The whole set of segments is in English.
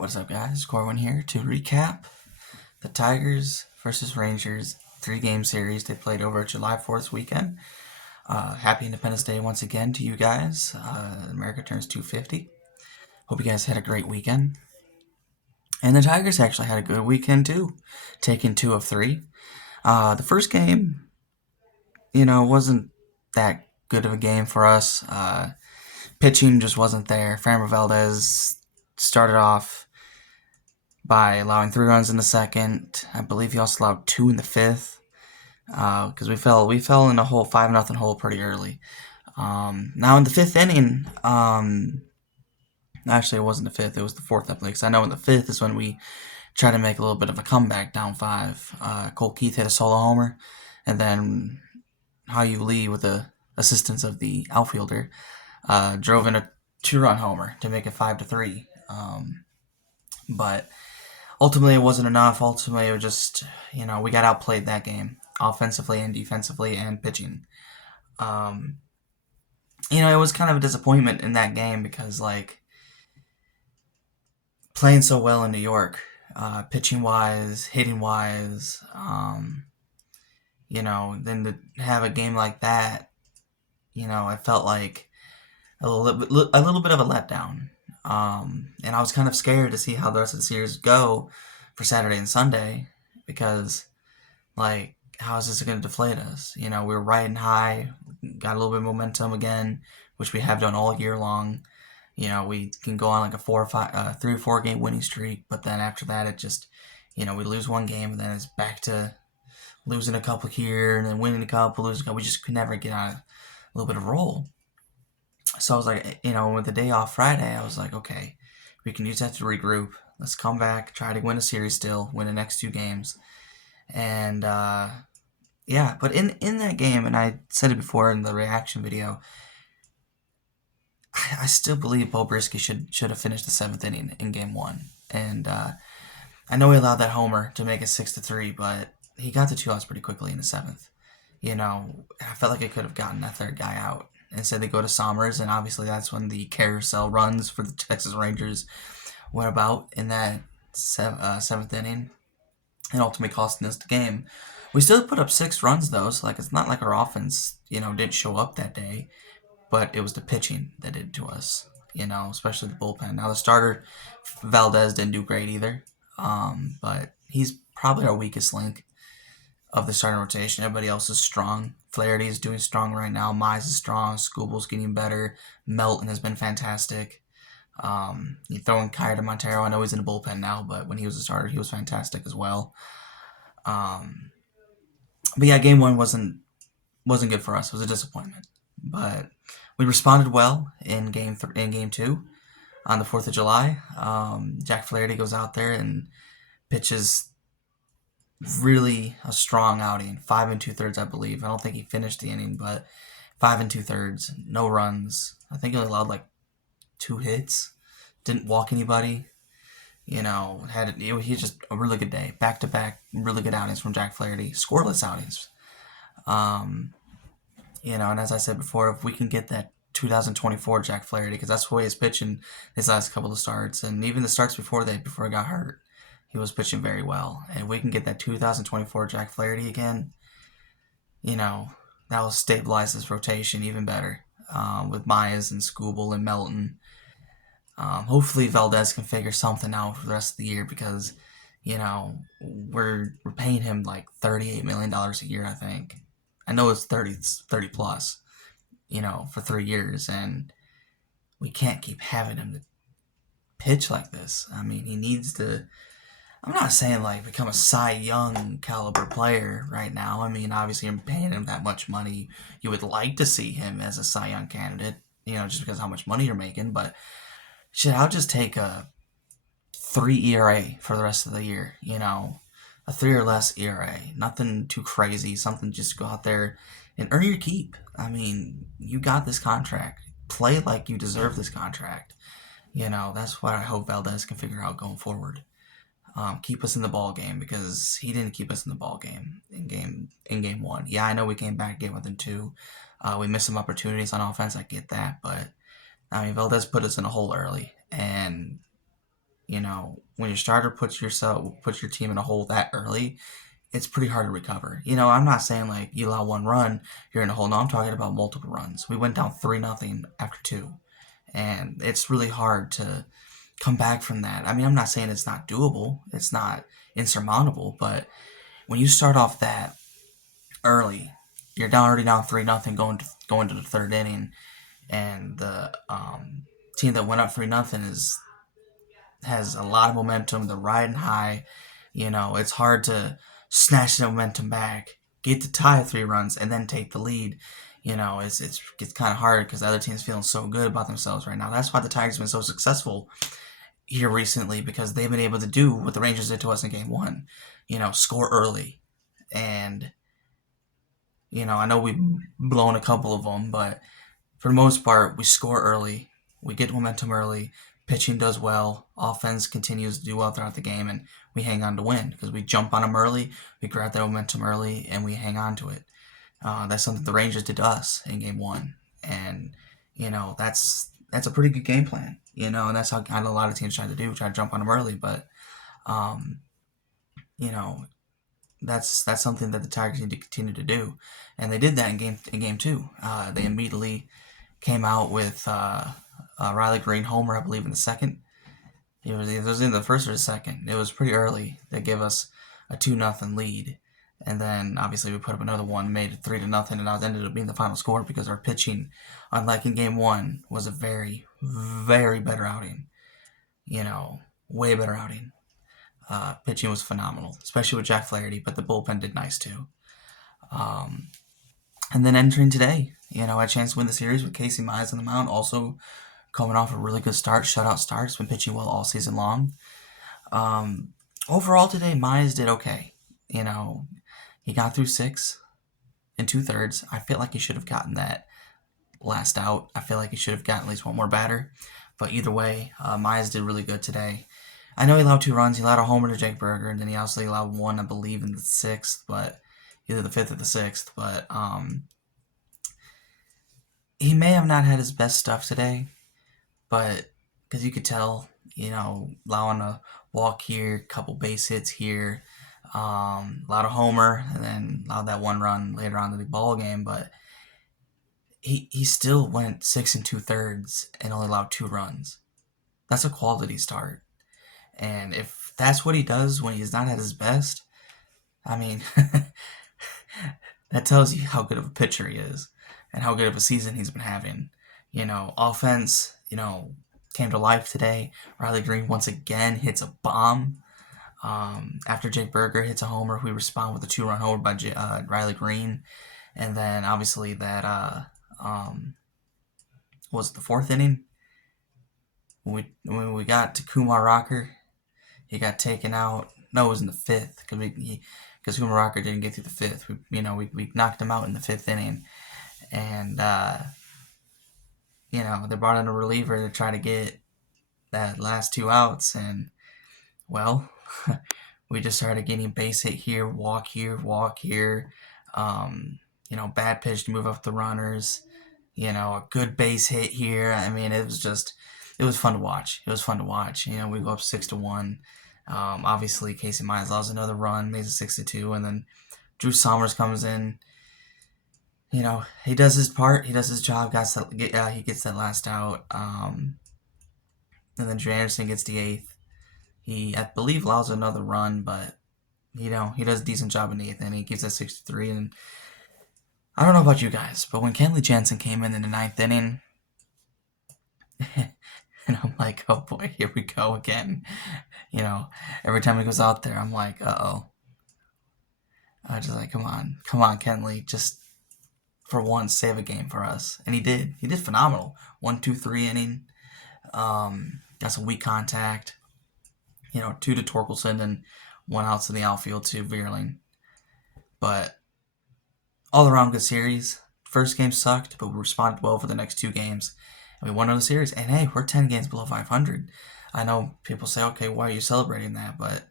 What's up, guys? Corwin here to recap the Tigers versus Rangers 3-game series they played over July 4th weekend. Happy Independence Day once again to you guys. America turns 250. Hope you guys had a great weekend. And the Tigers actually had a good weekend too, taking 2 of 3. The first game, wasn't that good of a game for us. Pitching just wasn't there. Framber Valdez started off by allowing 3 runs in the second. I believe he also allowed 2 in the fifth because we fell in a hole 5-0 hole pretty early. Now in the fifth inning, actually it wasn't the fifth, it was the fourth, I believe. Because I know in the fifth is when we tried to make a little bit of a comeback down 5. Cole Keith hit a solo homer, and then Hao-Yu Lee, with the assistance of the outfielder, drove in a 2-run homer to make it 5-3. But ultimately, it wasn't enough. Ultimately, it was just, we got outplayed that game, offensively and defensively and pitching. It was kind of a disappointment in that game because, playing so well in New York, pitching-wise, hitting-wise, then to have a game like that, I felt like a little bit of a letdown. And I was kind of scared to see how the rest of the series go for Saturday and Sunday because, how is this going to deflate us? We were riding high, got a little bit of momentum again, which we have done all year long. We can go on like a 3 or 4 game winning streak, but then after that, it just, we lose one game, and then it's back to losing a couple here, and then winning a couple, losing a couple. We just could never get on a little bit of roll. So I was like, with the day off Friday, I was like, okay, we can use that to regroup. Let's come back, try to win a series still, win the next 2 games. And, but in that game, and I said it before in the reaction video, I still believe Beau Brieske should have finished the 7th inning in Game 1. And I know he allowed that homer to make it 6-3, but he got the 2 outs pretty quickly in the 7th. I felt like I could have gotten that third guy out. Instead, they go to Somers, and obviously that's when the carousel runs for the Texas Rangers went about in that 7th inning, and ultimately costing us the game. We still put up 6 runs, though, so it's not like our offense, didn't show up that day, but it was the pitching that did it to us, especially the bullpen. Now, the starter, Valdez, didn't do great either, but he's probably our weakest link of the starting rotation. Everybody else is strong. Flaherty is doing strong right now. Mize is strong. Skubal's getting better. Melton has been fantastic. You throw in Kyer Montero. I know he's in the bullpen now, but when he was a starter, he was fantastic as well. But yeah, Game 1 wasn't good for us. It was a disappointment. But we responded well in Game 2 on the 4th of July. Jack Flaherty goes out there and pitches really a strong outing. 5 2/3, I believe. I don't think he finished the inning, but 5 2/3, no runs. I think he only allowed 2 hits. Didn't walk anybody. He just a really good day. Back to back, really good outings from Jack Flaherty. Scoreless outings. And as I said before, if we can get that 2024 Jack Flaherty, because that's the way he's pitching his last couple of starts, and even the starts before he got hurt, he was pitching very well. And if we can get that 2024 Jack Flaherty again, that will stabilize this rotation even better with Mize and Skubal and Melton. Hopefully Valdez can figure something out for the rest of the year because, we're paying him $38 million a year, I think. I know it's 30 plus, for 3 years, and we can't keep having him to pitch like this. I mean, he needs to. I'm not saying become a Cy Young caliber player right now. I mean, obviously you're paying him that much money. You would like to see him as a Cy Young candidate, just because of how much money you're making. But shit, I'll just take a 3 ERA for the rest of the year. A 3 or less ERA. Nothing too crazy. Something just go out there and earn your keep. I mean, you got this contract. Play like you deserve this contract. That's what I hope Valdez can figure out going forward. Keep us in the ball game because he didn't keep us in the ball game in game 1. Yeah, I know we came back game within 2. We missed some opportunities on offense. I get that, but I mean Valdez put us in a hole early, and when your starter puts your team in a hole that early, it's pretty hard to recover. I'm not saying like you allow one run, you're in a hole. No, I'm talking about multiple runs. We went down 3-0 after two, and it's really hard to come back from that. I mean, I'm not saying it's not doable, it's not insurmountable, but when you start off that early, you're already down 3-0 going to the third inning, and the team that went up 3-0 has a lot of momentum. They're riding high. It's hard to snatch the momentum back, get to tie 3 runs, and then take the lead. It's kind of hard because the other team's feeling so good about themselves right now. That's why the Tigers have been so successful here recently, because they've been able to do what the Rangers did to us in Game 1. Score early. And, I know we've blown a couple of them, but for the most part, we score early. We get momentum early. Pitching does well. Offense continues to do well throughout the game, and we hang on to win because we jump on them early, we grab that momentum early, and we hang on to it. That's something the Rangers did to us in Game 1. And, that's a pretty good game plan. And that's how kind of a lot of teams try to jump on them early. But, you know, that's something that the Tigers need to continue to do. And they did that in game 2. They immediately came out with Riley Green homer, I believe, in the second. It was in the first or the second. It was pretty early. They gave us a 2-0 lead. And then, obviously, we put up another one, made it 3-0, and that ended up being the final score because our pitching, unlike in Game 1, was a very, very better outing. Way better outing. Pitching was phenomenal, especially with Jack Flaherty, but the bullpen did nice too. And then entering today, I had a chance to win the series with Casey Mize on the mound, also coming off a really good start, shutout start. He's been pitching well all season long. Overall today, Mize did okay. He got through 6 2/3. I feel like he should have gotten that last out. I feel like he should have gotten at least one more batter. But either way, Mize did really good today. I know he allowed 2 runs. He allowed a homer to Jake Burger, and then he also allowed one, I believe, in the 6th, but either the 5th or the 6th. But he may have not had his best stuff today, but because you could tell, allowing a walk here, couple base hits here, allowed a homer, and then allowed that 1 run later on in the ball game. But he still went 6 2/3 and only allowed 2 runs. That's a quality start. And if that's what he does when he's not at his best, I mean, that tells you how good of a pitcher he is and how good of a season he's been having. Offense, came to life today. Riley Green once again hits a bomb. After Jake Burger hits a homer, we respond with a 2-run homer by Riley Green. And then obviously that was the 4th inning. When we got to Kumar Rocker, he got taken out. No, it was in the 5th because Kumar Rocker didn't get through the 5th. We knocked him out in the 5th inning, and they brought in a reliever to try to get that last 2 outs, and well, we just started getting base hit here, walk here, walk here. Bad pitch to move up the runners. A good base hit here. I mean, it was fun to watch. It was fun to watch. We go up 6-1. Obviously, Casey Mize lost another run, makes it 6-2, and then Drew Sommers comes in. He does his part. He does his job. He gets that last out. And then Drew Anderson gets the 8th. He, I believe, allows another run, but he does a decent job in the 8th, and he keeps that 6-3. And I don't know about you guys, but when Kenley Jansen came in the 9th inning, and I'm like, oh boy, here we go again. Every time he goes out there, I'm like, uh-oh. I just like, come on, Kenley, just for once, save a game for us. And he did. He did phenomenal. 1, 2, 3 inning. Got some weak contact. 2 to Torkelson and 1 out to the outfield to Vierling. But all around good series. First game sucked, but we responded well for the next 2 games. And we won the series. And hey, we're 10 games below 500. I know people say, okay, why are you celebrating that? But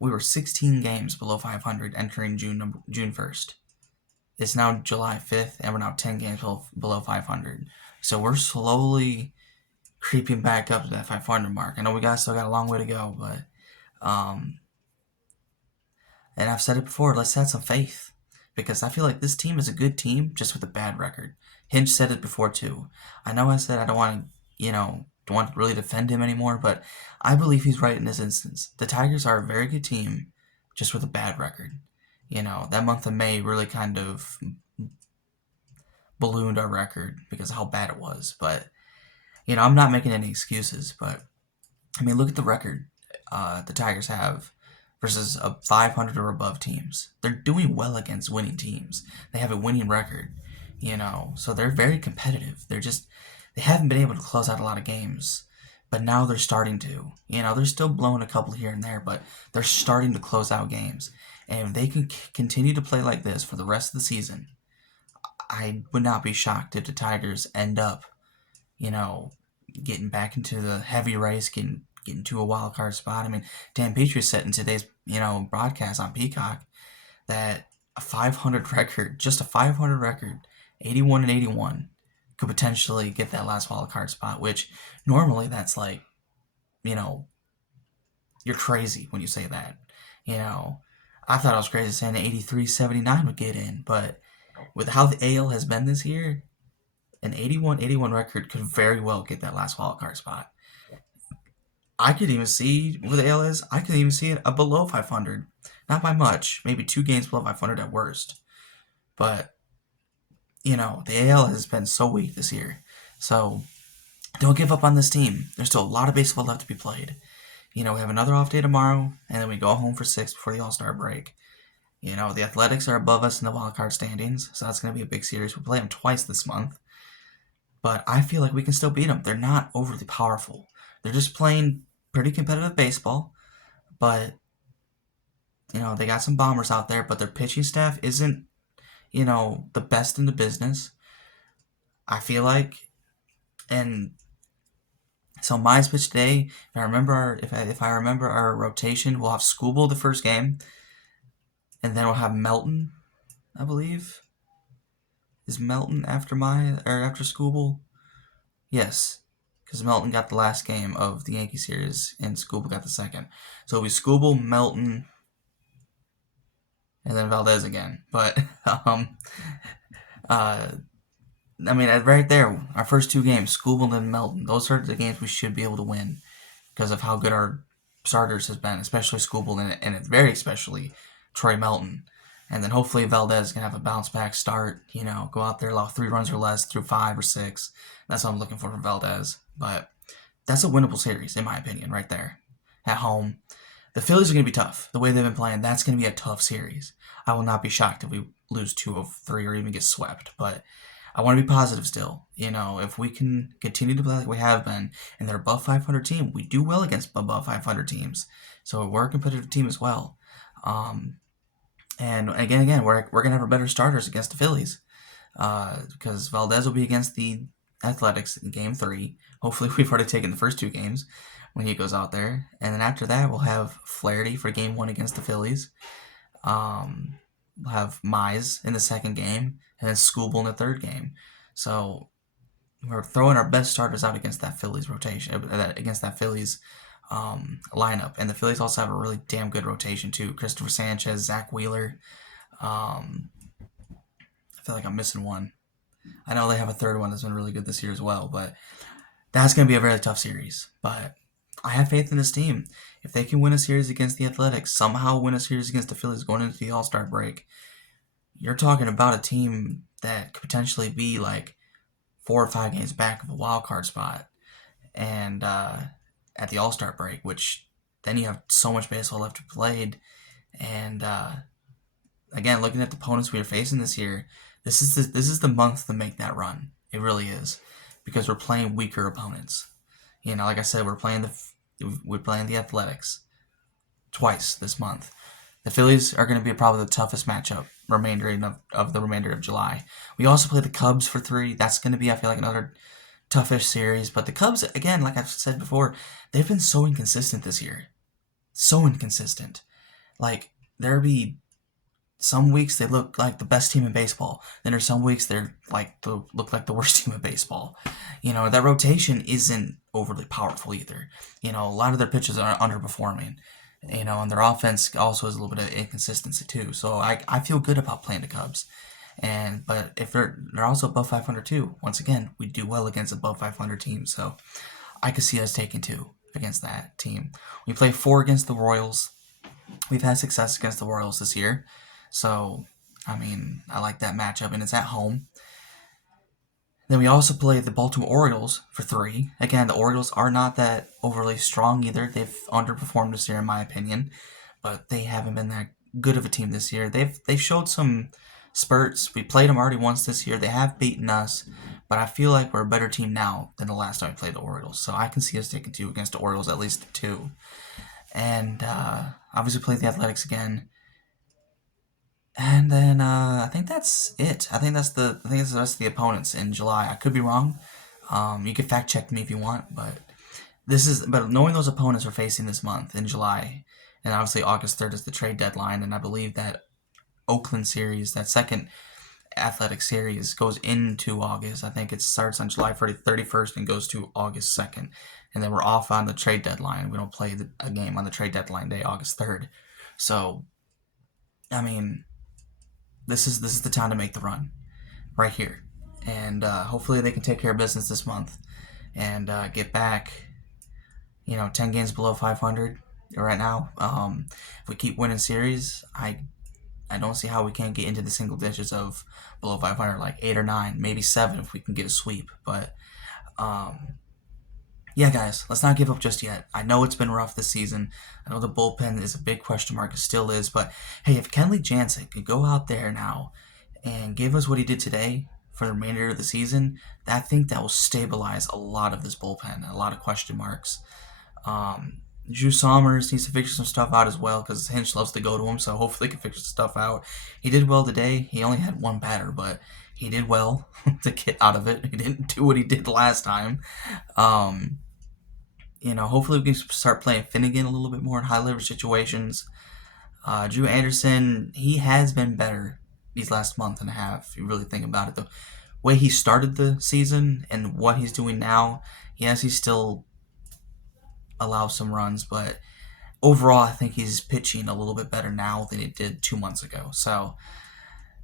we were 16 games below 500 entering June 1st. It's now July 5th, and we're now 10 games below 500. So we're slowly creeping back up to that 500 mark. I know we still got a long way to go, but um, and I've said it before. Let's have some faith because I feel like this team is a good team just with a bad record. Hinch said it before too. I know I said I don't want to, don't want to really defend him anymore, but I believe he's right in this instance. The Tigers are a very good team, just with a bad record. That month of May really kind of ballooned our record because of how bad it was. But I'm not making any excuses. But I mean, look at the record the Tigers have versus 500 or above teams. They're doing well against winning teams. They have a winning record. So they're very competitive. They haven't been able to close out a lot of games, but now they're starting to. They're still blowing a couple here and there, but they're starting to close out games. And if they can continue to play like this for the rest of the season, I would not be shocked if the Tigers end up, getting back into the heavy race, getting to a wild card spot. I mean, Dan Petrie said in today's, broadcast on Peacock that a 500 record, just a 500 record, 81-81, could potentially get that last wild card spot, which normally that's like, you're crazy when you say that. I thought I was crazy saying that 83-79 would get in, but with how the AL has been this year, an 81-81 record could very well get that last wild card spot. I could even see where the AL is. I could even see it below 500, not by much, maybe 2 games below 500 at worst. But the AL has been so weak this year, so don't give up on this team. There's still a lot of baseball left to be played. We have another off day tomorrow, and then we go home for 6 before the All-Star break. The Athletics are above us in the wild card standings, so that's going to be a big series. We'll play them twice this month. But I feel like we can still beat them. They're not overly powerful. They're just playing pretty competitive baseball. But, they got some bombers out there, but their pitching staff isn't, the best in the business. I feel like. And so Mize pitch today. If I remember our rotation, we'll have Skubal the first game. And then we'll have Melton, I believe. Is Melton after Skubal? Yes, because Melton got the last game of the Yankee series, and Skubal got the second. So it'll be Skubal, Melton, and then Valdez again. But right there, our first 2 games, Skubal and Melton. Those are the games we should be able to win because of how good our starters has been, especially Skubal and very especially Troy Melton. And then hopefully Valdez can have a bounce back start, go out there, allow 3 runs or less through 5 or 6. That's what I'm looking for from Valdez. But that's a winnable series, in my opinion, right there. At home. The Phillies are going to be tough. The way they've been playing, that's going to be a tough series. I will not be shocked if we lose 2 of 3 or even get swept. But I want to be positive still. If we can continue to play like we have been, and they're above 500 team, we do well against above 500 teams. So we're a competitive team as well. And again, we're gonna have our better starters against the Phillies, because Valdez will be against the Athletics in Game 3. Hopefully, we've already taken the first 2 games when he goes out there, and then after that, we'll have Flaherty for Game 1 against the Phillies. We'll have Mize in the second game, and then Skubal in the third game. So we're throwing our best starters out against that Phillies rotation, against that Phillies lineup. And the Phillies also have a really damn good rotation too. Christopher Sanchez, Zach Wheeler. I feel like I'm missing one. I know they have a third one that's been really good this year as well, but that's going to be a very tough series. But I have faith in this team. If they can win a series against the Athletics, somehow win a series against the Phillies going into the All-Star break, you're talking about a team that could potentially be like 4 or 5 games back of a wild card spot. And at the All-Star break, which then you have so much baseball left to be played. And again, looking at the opponents we are facing this year, this is the month to make that run. It really is, because we're playing weaker opponents. Like I said, we're playing the Athletics twice this month. The Phillies are going to be probably the toughest matchup of the remainder of July. We also play the Cubs for 3. That's going to be, I feel like, another toughish series. But the Cubs, again, like I've said before, they've been so inconsistent this year. So inconsistent. Like, there'll be some weeks they look like the best team in baseball. Then there's some weeks look like the worst team in baseball. That rotation isn't overly powerful either. A lot of their pitchers are underperforming. And their offense also has a little bit of inconsistency too. So I feel good about playing the Cubs. But if they're also above 500 too. Once again, we do well against above 500 teams. So I could see us taking 2 against that team. We play 4 against the Royals. We've had success against the Royals this year. So, I like that matchup, and it's at home. Then we also play the Baltimore Orioles for 3. Again, the Orioles are not that overly strong either. They've underperformed this year, in my opinion, but they haven't been that good of a team this year. They've showed some spurts. We played them already once this year. They have beaten us, but I feel like we're a better team now than the last time we played the Orioles. So I can see us taking 2 against the Orioles, at least 2. And obviously play the Athletics again. And then I think that's it. I think that's the rest of the opponents in July. I could be wrong. You can fact check me if you want, but knowing those opponents we're facing this month in July, and obviously August 3rd is the trade deadline, and I believe that Oakland series, that second Athletic series, goes into August. I think it starts on July 31st and goes to August 2nd, and then we're off on the trade deadline. We don't play a game on the trade deadline day, August 3rd. So, this is the time to make the run, right here, and hopefully they can take care of business this month and get back, 10 games below 500 right now. If we keep winning series, I don't see how we can't get into the single digits of below 500, like 8 or 9, maybe 7 if we can get a sweep. But yeah, guys, let's not give up just yet. I know it's been rough this season. I know the bullpen is a big question mark. It still is. But, hey, if Kenley Jansen could go out there now and give us what he did today for the remainder of the season, I think that will stabilize a lot of this bullpen, a lot of question marks. Drew Sommers needs to figure some stuff out as well because Hinch loves to go to him, so hopefully he can figure some stuff out. He did well today. He only had 1 batter, but he did well to get out of it. He didn't do what he did last time. Hopefully we can start playing Finnegan a little bit more in high leverage situations. Drew Anderson, he has been better these last month and a half, if you really think about it. The way he started the season and what he's doing now, yes, he still allows some runs, but overall I think he's pitching a little bit better now than he did 2 months ago. So,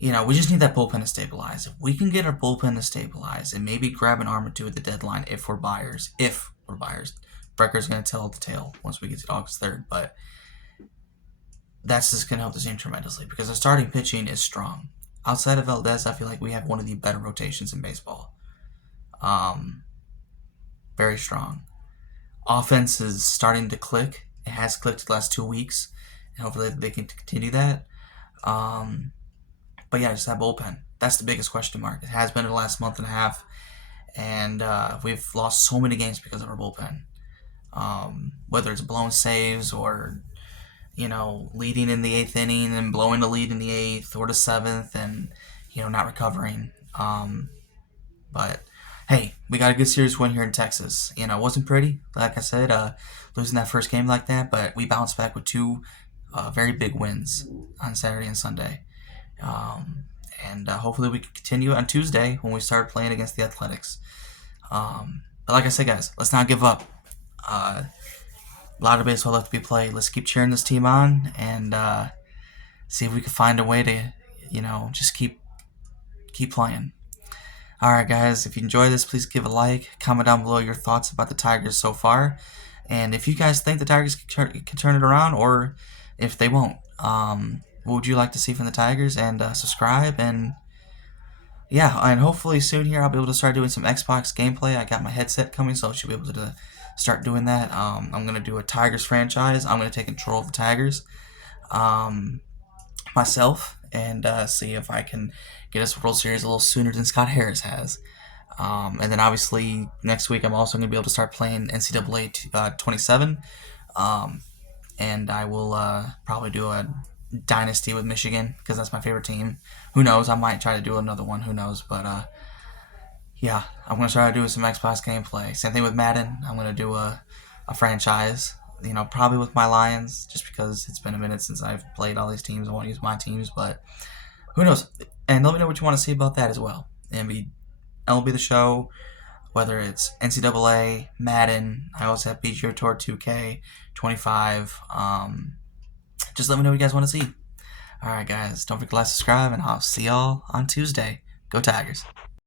we just need that bullpen to stabilize. If we can get our bullpen to stabilize and maybe grab an arm or 2 at the deadline if we're buyers. Brecker's going to tell the tale once we get to August 3rd, but that's just going to help the team tremendously because the starting pitching is strong. Outside of Valdez, I feel like we have one of the better rotations in baseball. Very strong. Offense is starting to click. It has clicked the last 2 weeks, and hopefully they can continue that. But yeah, just that bullpen. That's the biggest question mark. It has been the last month and a half, and we've lost so many games because of our bullpen. Whether it's blown saves or, leading in the 8th inning and blowing the lead in the 8th or the 7th and, not recovering. But, hey, we got a good series win here in Texas. It wasn't pretty, like I said, losing that first game like that, but we bounced back with 2 very big wins on Saturday and Sunday. And hopefully we can continue on Tuesday when we start playing against the Athletics. But like I said, guys, let's not give up. A lot of baseball left to be played. Let's keep cheering this team on and see if we can find a way to, just keep playing. All right, guys, if you enjoy this, please give a like. Comment down below your thoughts about the Tigers so far. And if you guys think the Tigers can turn it around or if they won't, what would you like to see from the Tigers? And subscribe. And yeah, and hopefully soon here I'll be able to start doing some Xbox gameplay. I got my headset coming, so I should be able to start doing that. I'm going to do a Tigers franchise. I'm going to take control of the Tigers myself and see if I can get us a World Series a little sooner than Scott Harris has. And then obviously next week I'm also going to be able to start playing NCAA 27. And I will probably do a Dynasty with Michigan because that's my favorite team. Who knows? I might try to do another one. Who knows? But I'm going to start doing some Xbox gameplay. Same thing with Madden. I'm going to do a franchise. Probably with my Lions, just because it's been a minute since I've played all these teams. I want to use my teams, but who knows? And let me know what you want to see about that as well. MLB The Show, whether it's NCAA, Madden. I also have PGA Tour 2K, 25. Just let me know what you guys want to see. All right, guys. Don't forget to like, subscribe, and I'll see y'all on Tuesday. Go Tigers.